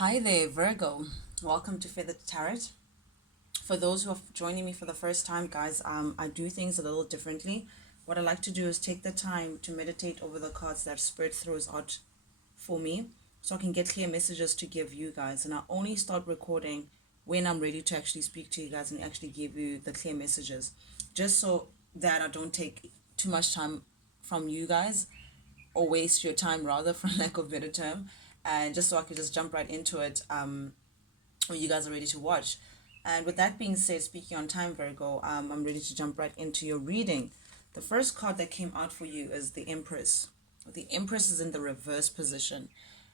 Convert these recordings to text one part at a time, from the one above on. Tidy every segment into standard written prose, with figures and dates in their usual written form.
Hi there, Virgo. Welcome to Feather Tarot. For those who are joining me for the first time, guys, I do things a little differently. What I like to do is take the time to meditate over the cards that Spirit throws out for me so I can get clear messages to give you guys. And I only start recording when I'm ready to actually speak to you guys and actually give you the clear messages, just so that I don't take too much time from you guys or waste your time rather, for lack of a better term, and just so I can just jump right into it when you guys are ready to watch. And with that being said, speaking on time, Virgo, I'm ready to jump right into your reading. The first card that came out for you is the Empress. The Empress is in the reverse position.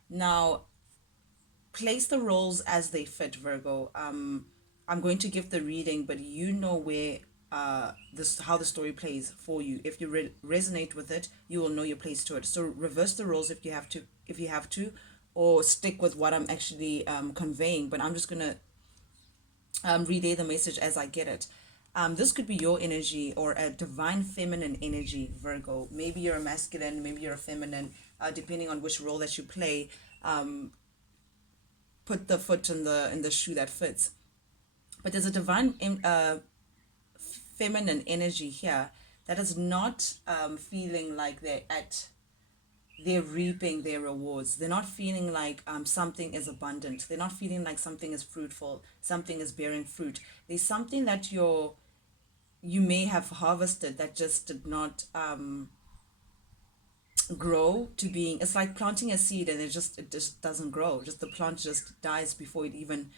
Now, place the roles as they fit, Virgo. I'm going to give the reading, but you know where this how the story plays for you. If you resonate with it, you will know your place to it. So reverse the roles if you have to, or stick with what I'm actually conveying. But I'm just gonna relay the message as I get it. This could be your energy or a divine feminine energy, Virgo. Maybe you're a masculine, maybe you're a feminine, depending on which role that you play. Put the foot in the shoe that fits. But there's a divine feminine energy here that is not feeling like they're reaping their rewards. They're not feeling like something is abundant. They're not feeling like something is fruitful, something is bearing fruit. There's something that you may have harvested that just did not grow to being. It's like planting a seed and it just doesn't grow. Just the plant just dies before it even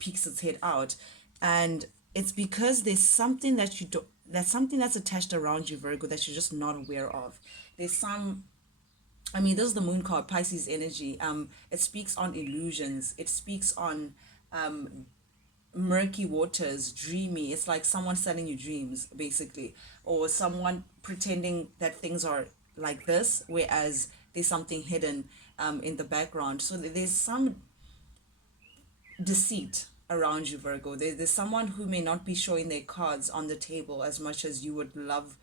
peeks its head out. And it's because there's something that you do that's something that's attached around you, Virgo, that you're just not aware of. There's some, I mean, this is the moon card, Pisces energy. It speaks on illusions. It speaks on murky waters, dreamy. It's like someone selling you dreams, basically, or someone pretending that things are like this, whereas there's something hidden in the background. So there's some deceit around you, Virgo. There's someone who may not be showing their cards on the table as much as you would love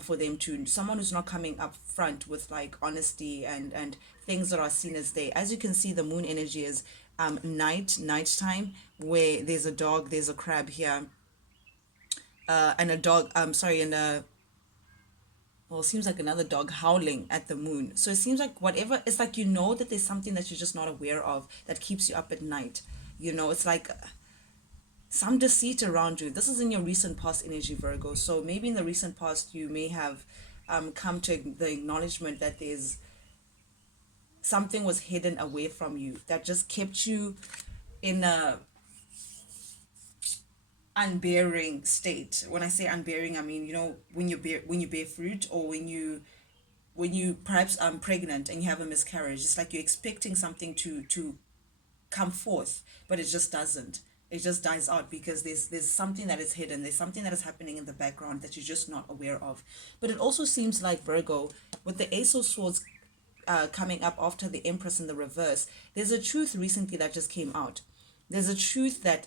for them to. Someone who's not coming up front with like honesty and things that are seen as they. As you can see, the moon energy is nighttime, where there's a dog, there's a crab here, and a dog. Sorry, and a, well, it seems like another dog howling at the moon. So it seems like whatever, it's like you know that there's something that you're just not aware of that keeps you up at night. It's like some deceit around you. This is in your recent past energy, Virgo. So maybe in the recent past, you may have come to the acknowledgement that there's something was hidden away from you that just kept you in a unbearing state. When I say unbearing, I mean, when you bear fruit, or when you perhaps pregnant and you have a miscarriage. It's like you're expecting something to come forth, but it just doesn't. It just dies out because there's something that is hidden. There's something that is happening in the background that you're just not aware of. But it also seems like, Virgo, with the Ace of Swords coming up after the Empress in the reverse, there's a truth recently that just came out. There's a truth that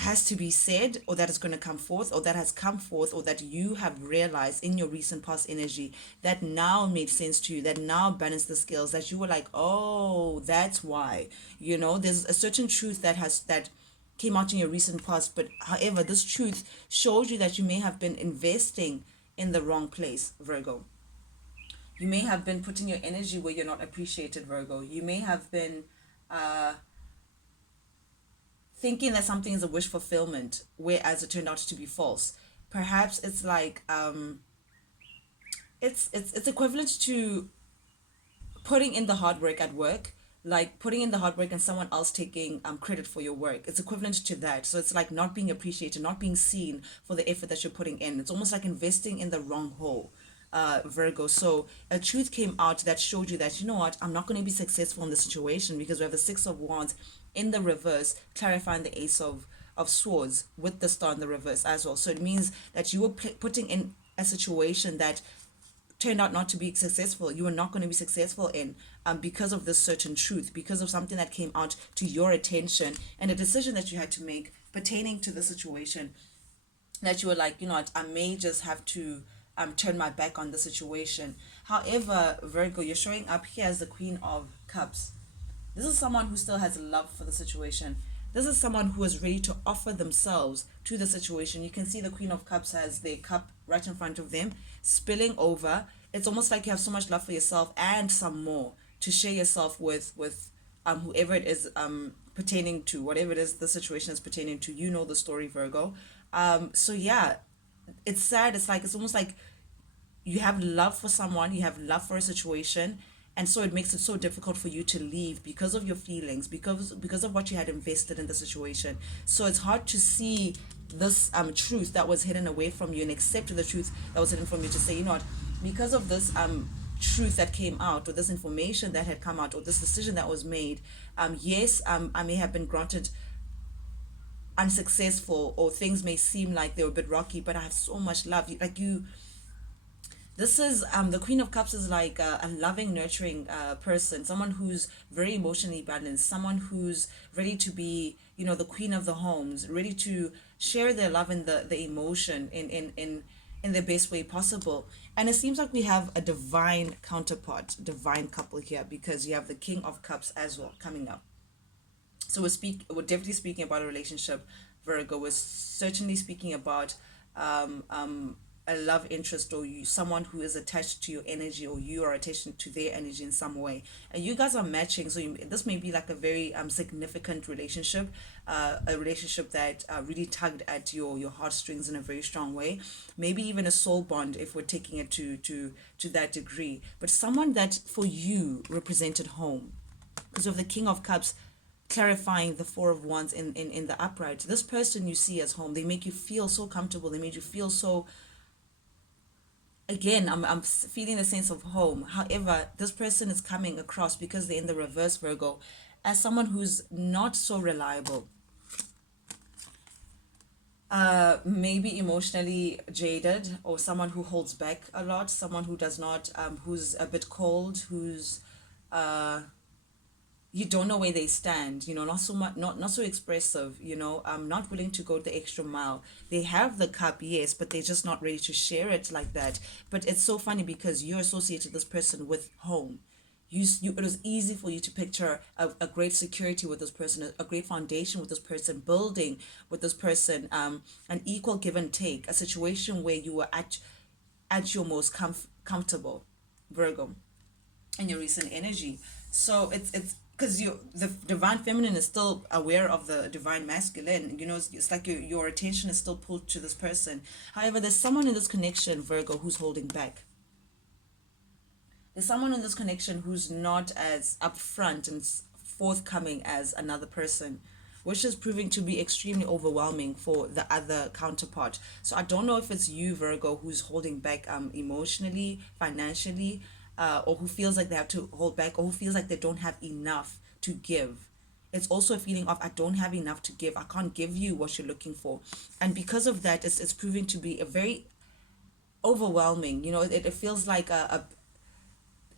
has to be said, or that is going to come forth, or that has come forth, or that you have realized in your recent past energy that now made sense to you, that now balanced the scales, that you were like, oh, that's why. There's a certain truth that came out in your recent past, but however, this truth shows you that you may have been investing in the wrong place, Virgo. You may have been putting your energy where you're not appreciated, Virgo. You may have been thinking that something is a wish fulfillment, whereas it turned out to be false. Perhaps it's like it's equivalent to putting in the hard work at work, like putting in the hard work and someone else taking credit for your work. It's equivalent to that. So it's like not being appreciated, not being seen for the effort that you're putting in. It's almost like investing in the wrong hole, Virgo. So a truth came out that showed you that, you know what, I'm not going to be successful in this situation, because we have the Six of Wands in the reverse, clarifying the Ace of Swords with the Star in the reverse as well. So it means that you were putting in a situation that turned out not to be successful. You were not going to be successful in, because of this certain truth, because of something that came out to your attention, and a decision that you had to make pertaining to the situation, that you were like, you know what, I may just have to turn my back on the situation. However, Virgo, you're showing up here as the Queen of Cups. This is someone who still has love for the situation. This is someone who is ready to offer themselves to the situation. You can see the Queen of Cups has their cup right in front of them, spilling over. It's almost like you have so much love for yourself and some more to share yourself with whoever it is pertaining to, whatever it is the situation is pertaining to. You know the story, Virgo. So yeah, it's sad. It's like, it's almost like you have love for someone, you have love for a situation, and so it makes it so difficult for you to leave because of your feelings, because of what you had invested in the situation. So it's hard to see this truth that was hidden away from you and accept the truth that was hidden from you, to say, you know what, because of this truth that came out, or this information that had come out, or this decision that was made, yes, I may have been granted unsuccessful, or things may seem like they were a bit rocky, but I have so much love. Like you, this is the Queen of Cups is like a loving, nurturing person, someone who's very emotionally balanced, someone who's ready to be, you know, the queen of the homes, ready to share their love and the emotion in the best way possible. And it seems like we have a divine counterpart, divine couple here, because you have the King of Cups as well coming up. So we're definitely speaking about a relationship, Virgo. We're certainly speaking about a love interest, or you, someone who is attached to your energy, or you are attached to their energy in some way, and you guys are matching. So this may be like a very significant relationship, a relationship that really tugged at your heartstrings in a very strong way, maybe even a soul bond if we're taking it to that degree. But someone that for you represented home, because of the King of Cups clarifying the Four of Wands in the upright. This person you see as home, they make you feel so comfortable, they made you feel so, again, I'm feeling a sense of home. However, this person is coming across, because they're in the reverse, Virgo, as someone who's not so reliable, maybe emotionally jaded, or someone who holds back a lot, someone who does not who's a bit cold, who's you don't know where they stand, you know, not so much, not so expressive, you know, not willing to go the extra mile. They have the cup, yes, but they're just not ready to share it like that. But it's so funny, because you associated this person with home. It was easy for you to picture a great security with this person, a great foundation with this person, building with this person, an equal give and take, a situation where you were at your most comfortable, Virgo, in your recent energy. So it's because the divine feminine is still aware of the divine masculine, you know. It's like your attention is still pulled to this person. However, there's someone in this connection, Virgo, who's holding back. There's someone in this connection who's not as upfront and forthcoming as another person, which is proving to be extremely overwhelming for the other counterpart. So I don't know if it's you, Virgo, who's holding back emotionally, financially, or who feels like they have to hold back, or who feels like they don't have enough to give. It's also a feeling of, I don't have enough to give. I can't give you what you're looking for. And because of that, it's proving to be a very overwhelming, you know, it feels like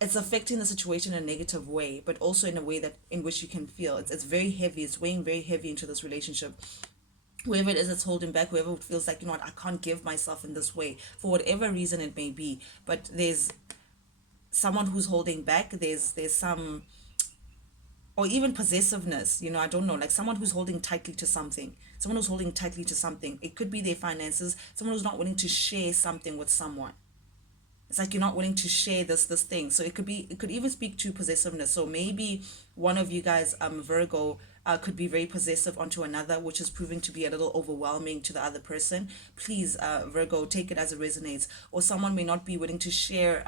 it's affecting the situation in a negative way, but also in a way that in which you can feel it's very heavy. It's weighing very heavy into this relationship. Whoever it is that's holding back, whoever feels like, you know what, I can't give myself in this way for whatever reason it may be, but there's someone who's holding back. There's some, or even possessiveness, you know, I don't know, like someone who's holding tightly to something, someone who's holding tightly to something. It could be their finances, someone who's not willing to share something with someone. It's like you're not willing to share this thing. So it could even speak to possessiveness. So maybe one of you guys, Virgo, could be very possessive onto another, which is proving to be a little overwhelming to the other person. Please, Virgo, take it as it resonates. Or someone may not be willing to share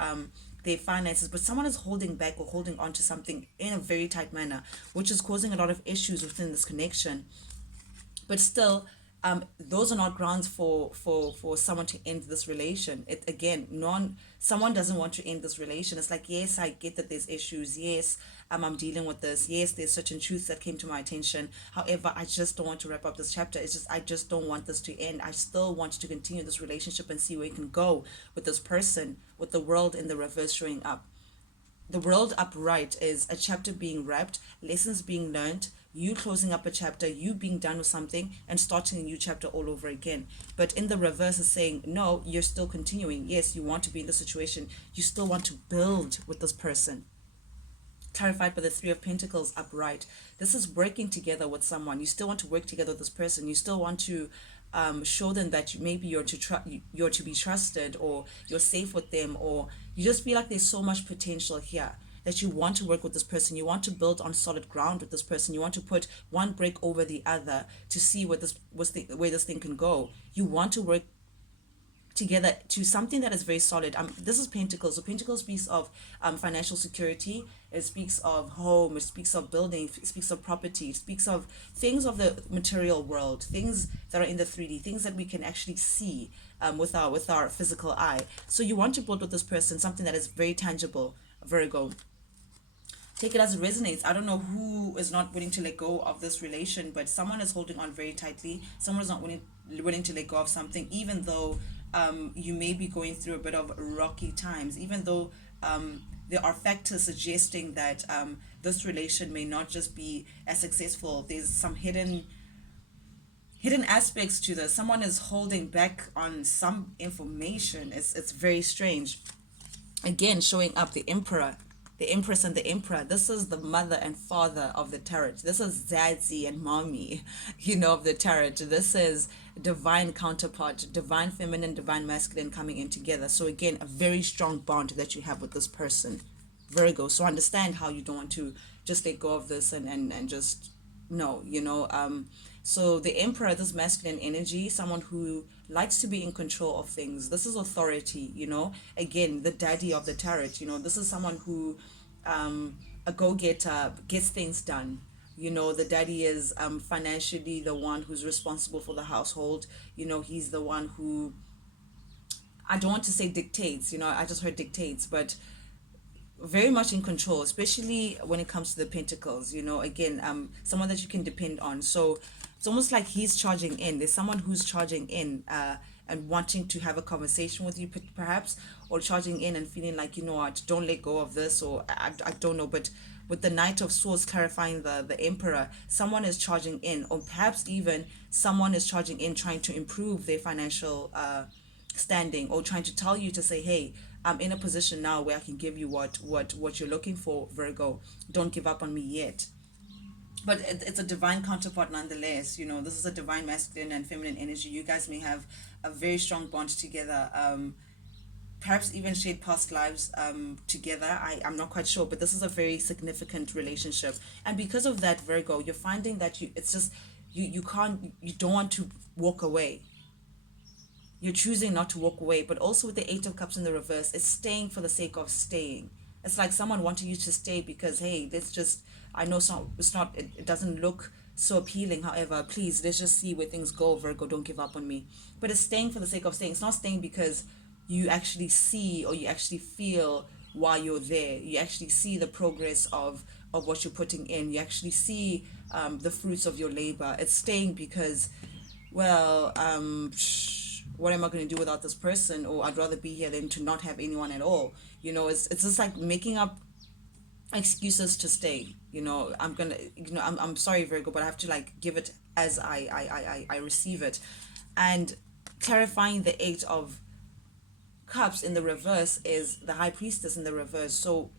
their finances, but someone is holding back or holding on to something in a very tight manner, which is causing a lot of issues within this connection. But still, those are not grounds for someone to end this relation. It again, someone doesn't want to end this relation. It's like, yes, I get that there's issues. Yes, I'm dealing with this. Yes, there's certain truths that came to my attention. However, I just don't want to wrap up this chapter. It's just, I just don't want this to end. I still want to continue this relationship and see where it can go with this person, with the world in the reverse showing up. The world upright is a chapter being wrapped, lessons being learned, you closing up a chapter, you being done with something and starting a new chapter all over again. But in the reverse is saying, no, you're still continuing. Yes, you want to be in the situation. You still want to build with this person. Clarified by the Three of Pentacles upright. This is working together with someone. You still want to work together with this person. You still want to show them that maybe you're to be trusted, or you're safe with them, or you just feel like there's so much potential here that you want to work with this person. You want to build on solid ground with this person. You want to put one brick over the other to see where this thing can go. You want to work together to something that is very solid. This is Pentacles. So Pentacles speaks of financial security. It speaks of home. It speaks of building. It speaks of property. It speaks of things of the material world, things that are in the 3D, things that we can actually see with our physical eye. So you want to build with this person something that is very tangible, Virgo. Take it as it resonates. I don't know who is not willing to let go of this relation, but someone is holding on very tightly. Someone is not willing to let go of something, even though you may be going through a bit of rocky times, even though there are factors suggesting that this relation may not just be as successful. There's some hidden aspects to this. Someone is holding back on some information. It's very strange. Again, showing up the Emperor, the Empress and the Emperor. This is the mother and father of the tarot. This is Zadzi and mommy, of the tarot. This is divine counterpart, divine feminine, divine masculine coming in together. So again, a very strong bond that you have with this person, Virgo. So understand how you don't want to just let go of this and just no, so the Emperor, this masculine energy, someone who likes to be in control of things. This is authority, again, the daddy of the tarot. This is someone who a go-getter, gets things done. The daddy is financially the one who's responsible for the household. He's the one who, I don't want to say dictates, I just heard dictates, but very much in control, especially when it comes to the Pentacles. Again, someone that you can depend on. So it's almost like he's charging in. There's someone who's charging in and wanting to have a conversation with you, perhaps, or charging in and feeling like, what, don't let go of this, or I don't know. But with the Knight of Swords clarifying the Emperor, someone is charging in, or perhaps even someone is charging in trying to improve their financial standing, or trying to tell you to say, hey, I'm in a position now where I can give you what you're looking for, Virgo. Don't give up on me yet. But it's a divine counterpart nonetheless. This is a divine masculine and feminine energy. You guys may have a very strong bond together, perhaps even shared past lives together. I'm not quite sure, but this is a very significant relationship. And because of that, Virgo, you're finding that it's just you don't want to walk away. You're choosing not to walk away. But also with the Eight of Cups in the reverse, it's staying for the sake of staying. It's like someone wanting you to stay because, hey, let's just, I know it doesn't look so appealing. However, please, let's just see where things go, Virgo. Don't give up on me. But it's staying for the sake of staying. It's not staying because you actually see or you actually feel while you're there. You actually see the progress of what you're putting in. You actually see the fruits of your labor. It's staying because, well, what am I going to do without this person? Or I'd rather be here than to not have anyone at all. It's just like making up excuses to stay. I'm sorry, Virgo, but I have to like give it as I receive it. And clarifying the Eight of Cups in the reverse is the High Priestess in the reverse. So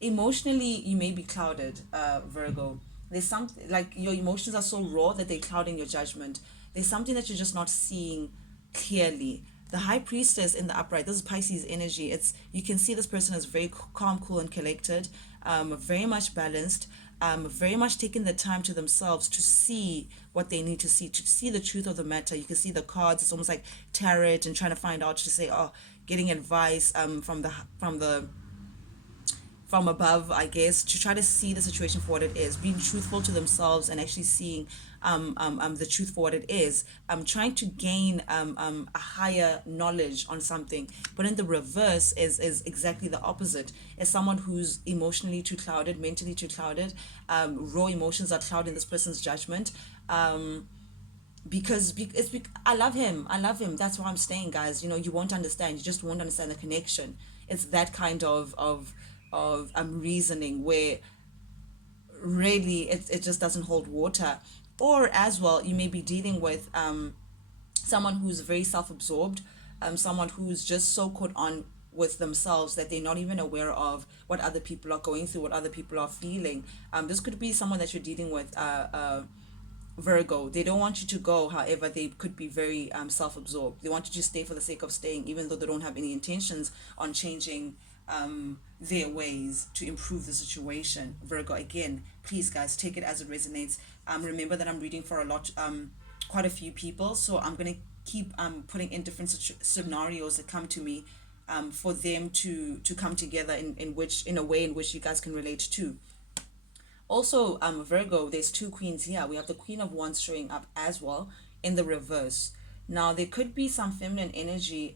emotionally you may be clouded, Virgo. There's something like your emotions are so raw that they're clouding your judgment. There's something that you're just not seeing clearly. The High Priestess in the upright, this is Pisces energy. You can see this person is very calm, cool, and collected, very much balanced, very much taking the time to themselves to see what they need to see the truth of the matter. You can see the cards. It's almost like tarot and trying to find out, to say, getting advice from above, I guess, to try to see the situation for what it is, being truthful to themselves and actually seeing the truth for what it is, trying to gain a higher knowledge on something. But in the reverse is exactly the opposite. As someone who's emotionally too clouded, mentally too clouded, raw emotions are clouding this person's judgment. Because I love him. That's why I'm staying, guys. You won't understand. You just won't understand the connection. It's that kind of reasoning where really it just doesn't hold water. Or as well, you may be dealing with someone who's very self-absorbed, someone who's just so caught on with themselves that they're not even aware of what other people are going through, what other people are feeling. This could be someone that you're dealing with, Virgo. They don't want you to go, however, they could be very self-absorbed. They want you to stay for the sake of staying, even though they don't have any intentions on changing their ways to improve the situation. Virgo, again, please guys, take it as it resonates. Remember that I'm reading for a lot, quite a few people, so I'm gonna keep putting in different scenarios that come to me, for them to come together in a way in which you guys can relate to. Also, Virgo, there's two queens here. We have the Queen of Wands showing up as well in the reverse. Now, there could be some feminine energy,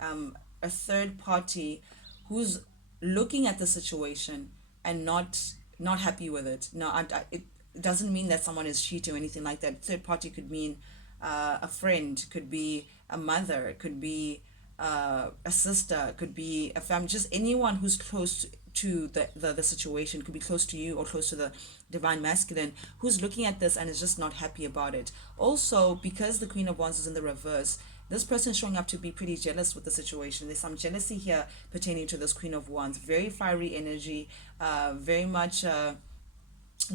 a third party who's looking at the situation and not happy with it. Now, it doesn't mean that someone is cheating or anything like that. Third party could mean a friend, could be a mother, could be a sister, could be a family, just anyone who's close to the situation, could be close to you or close to the divine masculine, who's looking at this and is just not happy about it. Also, because the Queen of Wands is in the reverse, this person is showing up to be pretty jealous with the situation. There's some jealousy here pertaining to this Queen of Wands. Very fiery energy, very much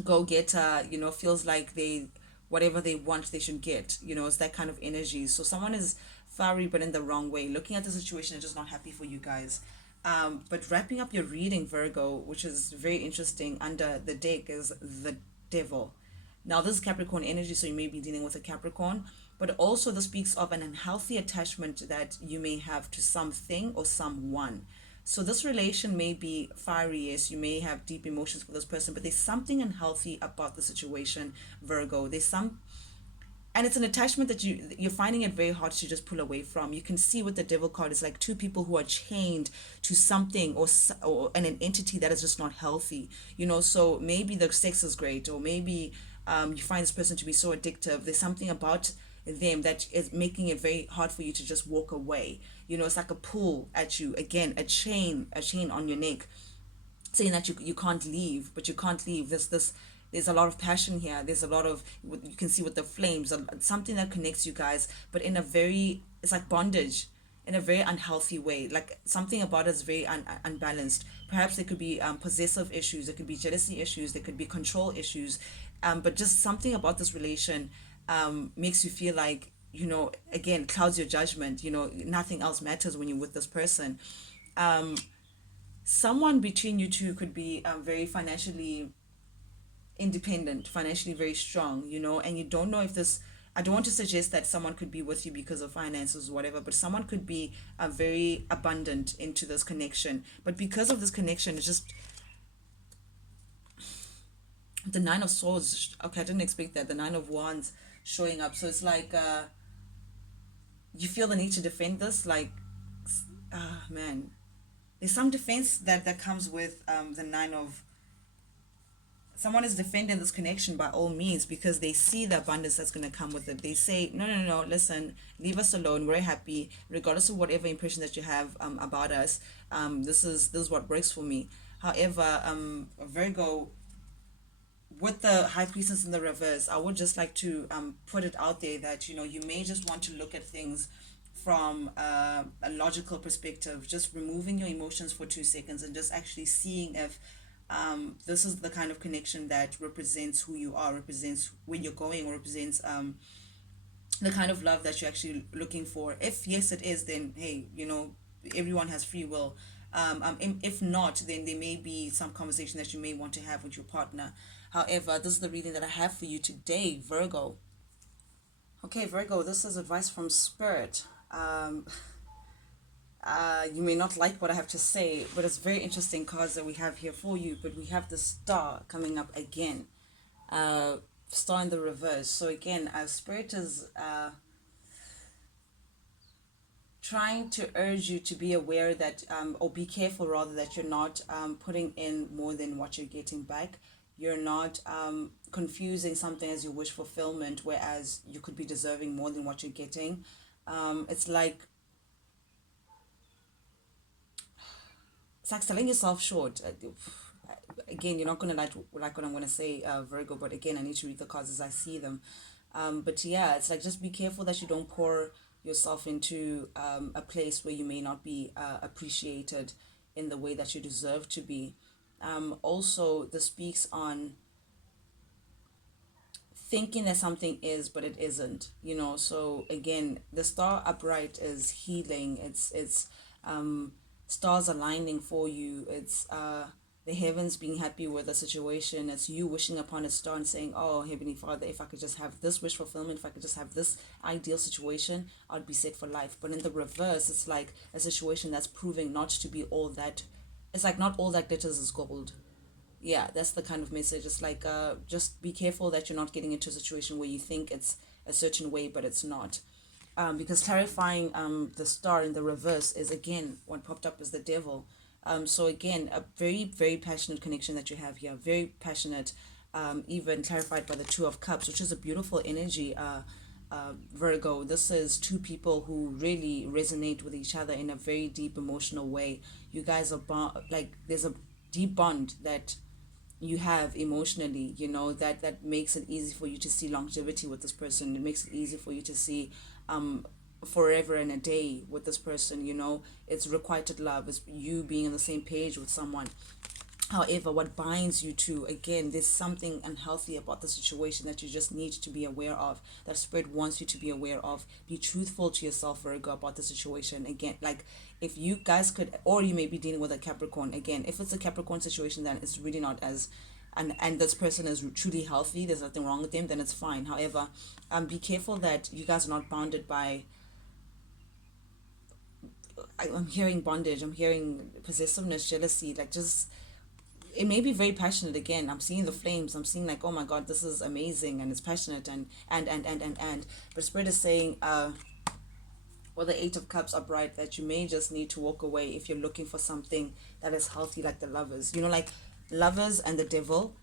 go getter, feels like they, whatever they want they should get, it's that kind of energy. So someone is fiery but in the wrong way, looking at the situation and just not happy for you guys. But wrapping up your reading, Virgo, which is very interesting, under the deck is the Devil. Now, this is Capricorn energy, so you may be dealing with a Capricorn, but also this speaks of an unhealthy attachment that you may have to something or someone. So this relation may be fiery, yes, you may have deep emotions for this person, but there's something unhealthy about the situation, Virgo. There's some, and it's an attachment that you're finding it very hard to just pull away from. You can see with the Devil card, it's like two people who are chained to something or an entity that is just not healthy. So maybe the sex is great, or maybe you find this person to be so addictive. There's something about them that is making it very hard for you to just walk away. It's like a pull at you, again, a chain on your neck, saying that you can't leave, but you can't leave. There's a lot of passion here. There's a lot of, you can see with the flames, something that connects you guys, but in a very, it's like bondage in a very unhealthy way. Like something about it is very unbalanced. Perhaps there could be possessive issues, there could be jealousy issues, there could be control issues, but just something about this relation makes you feel like, again, clouds your judgment. Nothing else matters when you're with this person. Someone between you two could be very financially independent, financially very strong, and you don't know if this, I don't want to suggest that someone could be with you because of finances or whatever, but someone could be very abundant into this connection. But because of this connection, it's just the Nine of Swords. Okay, I didn't expect that. The Nine of Wands showing up. So it's like you feel the need to defend this, like, man. There's some defense that comes with the Nine of, someone is defending this connection by all means because they see the abundance that's going to come with it. They say, no, no, no, listen, leave us alone. We're happy, regardless of whatever impression that you have about us. This is what works for me. However, Virgo, with the High Priestess in the reverse, I would just like to put it out there that, you may just want to look at things from a logical perspective, just removing your emotions for 2 seconds and just actually seeing if this is the kind of connection that represents who you are, represents where you're going, or represents the kind of love that you're actually looking for. If yes, it is, then hey, everyone has free will. If not, then there may be some conversation that you may want to have with your partner. However, this is the reading that I have for you today, Virgo. Okay, Virgo, this is advice from Spirit. You may not like what I have to say, but it's very interesting cards that we have here for you. But we have the Star coming up again. Star in the reverse. So again, Spirit is trying to urge you to be aware that, or be careful rather, that you're not putting in more than what you're getting back. You're not confusing something as your wish fulfillment, whereas you could be deserving more than what you're getting. It's like selling yourself short. again, you're not gonna like what I'm gonna say, Virgo, but again, I need to read the cards as I see them. But yeah, it's like just be careful that you don't pour yourself into a place where you may not be appreciated in the way that you deserve to be. Also, this speaks on thinking that something is but it isn't, so again, the star upright is healing. It's stars aligning for you. It's the heavens being happy with the situation. It's you wishing upon a star and saying, oh, Heavenly Father, if I could just have this wish fulfillment, if I could just have this ideal situation, I'd be set for life. But in the reverse, it's like a situation that's proving not to be all that. It's like not all that glitters is gold. Yeah, that's the kind of message. It's like just be careful that you're not getting into a situation where you think it's a certain way but it's not. Because clarifying the star in the reverse is, again, what popped up is the devil. So again, a very very passionate connection that you have here, very passionate, even clarified by the Two of Cups, which is a beautiful energy. Virgo, this is two people who really resonate with each other in a very deep emotional way. You guys are like there's a deep bond that you have emotionally, that makes it easy for you to see longevity with this person. It makes it easy for you to see forever and a day with this person. It's requited love. It's you being on the same page with someone. However, what binds you to, again, there's something unhealthy about the situation that you just need to be aware of, that Spirit wants you to be aware of. Be truthful to yourself, Virgo, about the situation. Again, like, if you guys could, or you may be dealing with a Capricorn. Again, if it's a Capricorn situation, then it's really not as, and this person is truly healthy, there's nothing wrong with them, then it's fine. However, be careful that you guys are not bounded by, I'm hearing bondage, I'm hearing possessiveness, jealousy, like just, it may be very passionate. Again, I'm seeing the flames. I'm seeing like, oh my God, this is amazing, and it's passionate, and but Spirit is saying or the Eight of Cups upright, that you may just need to walk away if you're looking for something that is healthy, like the Lovers. Like Lovers and the Devil.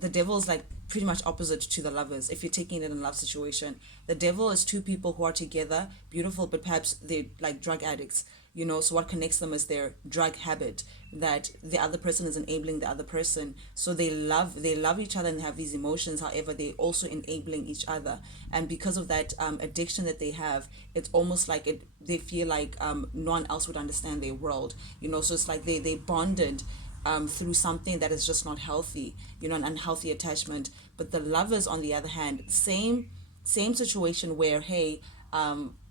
The devil is like pretty much opposite to the Lovers. If you're taking it in a love situation, the devil is two people who are together, beautiful, but perhaps they're like drug addicts. So what connects them is their drug habit, that the other person is enabling the other person. So they love each other and have these emotions. However, they also enabling each other, and because of that addiction that they have, it's almost like they feel like no one else would understand their world. So it's like they bonded through something that is just not healthy, an unhealthy attachment. But the Lovers, on the other hand, same situation where, hey,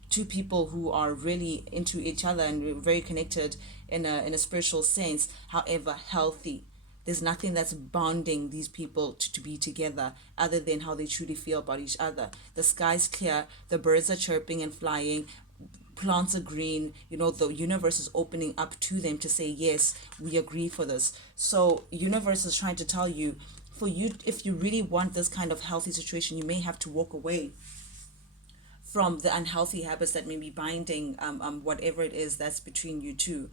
two people who are really into each other and very connected in a spiritual sense, however healthy. There's nothing that's bonding these people to be together other than how they truly feel about each other. The sky's clear, the birds are chirping and flying, plants are green, the universe is opening up to them to say, yes, we agree for this. So universe is trying to tell you, for you, if you really want this kind of healthy situation, you may have to walk away from the unhealthy habits that may be binding whatever it is that's between you two.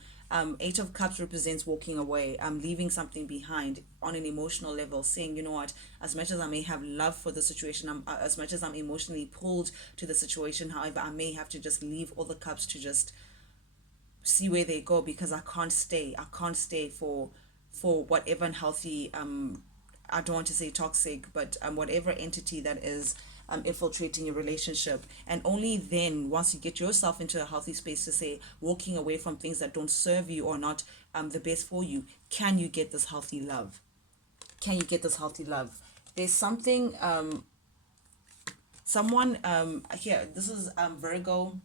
Eight of Cups represents walking away, leaving something behind on an emotional level, saying, you know what, as much as I may have love for the situation, as much as I'm emotionally pulled to the situation, however, I may have to just leave all the cups to just see where they go, because I can't stay. I can't stay for whatever unhealthy, I don't want to say toxic, but whatever entity that is infiltrating your relationship. And only then, once you get yourself into a healthy space to say, walking away from things that don't serve you or not the best for you, can you get this healthy love. Can you get this healthy love? There's something, someone here, this is Virgo,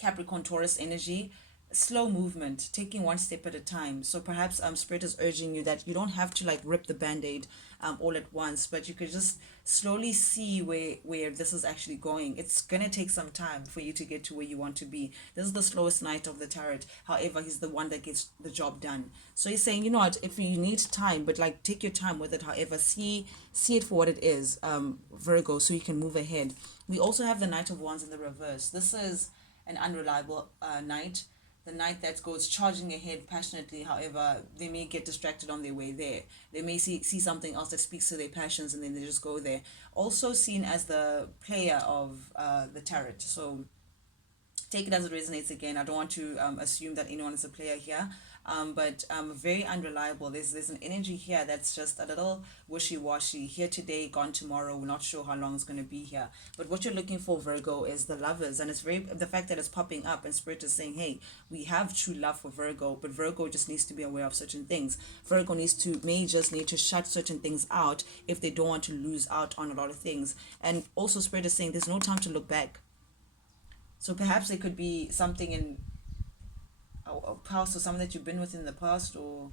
Capricorn, Taurus energy, slow movement, taking one step at a time. So perhaps Spirit is urging you that you don't have to like rip the band-aid all at once, but you could just slowly see where this is actually going. It's gonna take some time for you to get to where you want to be. This is the slowest knight of the tarot. However, he's the one that gets the job done. So he's saying, you know what, if you need time, but like take your time with it. However, see it for what it is, Virgo, so you can move ahead. We also have the Knight of Wands in the reverse. This is an unreliable knight, the knight that goes charging ahead passionately. However, they may get distracted on their way there. They may see something else that speaks to their passions, and then they just go there. Also seen as the player of the tarot. So take it as it resonates. Again, I don't want to assume that anyone is a player here. but very unreliable. There's an energy here that's just a little wishy-washy, here today, gone tomorrow. We're not sure how long it's going to be here. But what you're looking for, Virgo, is the lovers. And it's very, the fact that it's popping up and Spirit is saying, hey, we have true love for Virgo, but Virgo just needs to be aware of certain things. Virgo may just need to shut certain things out if they don't want to lose out on a lot of things. And also Spirit is saying there's no time to look back. So perhaps it could be something in a past, or something that you've been with in the past, or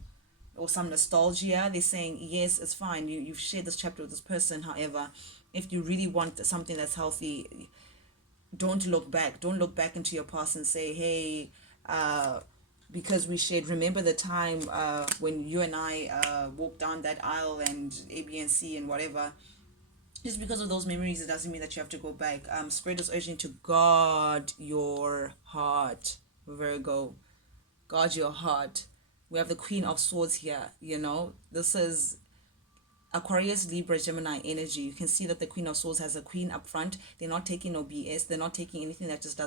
some nostalgia. They're saying, yes, it's fine, you've shared this chapter with this person. However, if you really want something that's healthy, don't look back. Don't look back into your past and say, hey, because we shared, remember the time when you and I walked down that aisle and A, B, and C and whatever. Just because of those memories, it doesn't mean that you have to go back. Spirit is urging to guard your heart, Virgo. Guard your heart. We have the Queen of Swords here. This is Aquarius, Libra, Gemini energy. You can see that the Queen of Swords has a queen up front. They're not taking no BS. They're not taking anything that just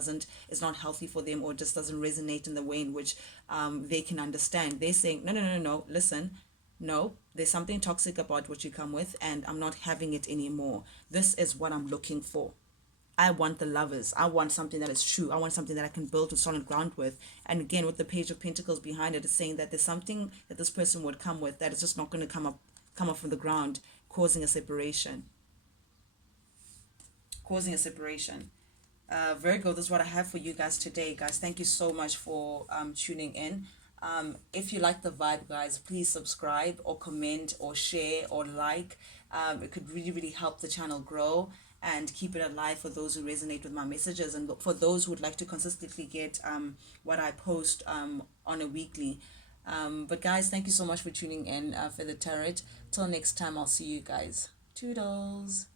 is not healthy for them, or just doesn't resonate in the way in which they can understand. They're saying, no, no, no, no, no, listen. No, there's something toxic about what you come with, and I'm not having it anymore. This is what I'm looking for. I want the lovers. I want something that is true. I want something that I can build to solid ground with. And again, with the Page of Pentacles behind it, it's saying that there's something that this person would come with that is just not going to come up from the ground, causing a separation. Virgo, this is what I have for you guys today. Guys, thank you so much for tuning in. If you like the vibe, guys, please subscribe or comment or share or like. It could really, really help the channel grow and keep it alive for those who resonate with my messages, and for those who would like to consistently get what I post on a weekly. But guys, thank you so much for tuning in for the tarot. Till next time, I'll see you guys. Toodles.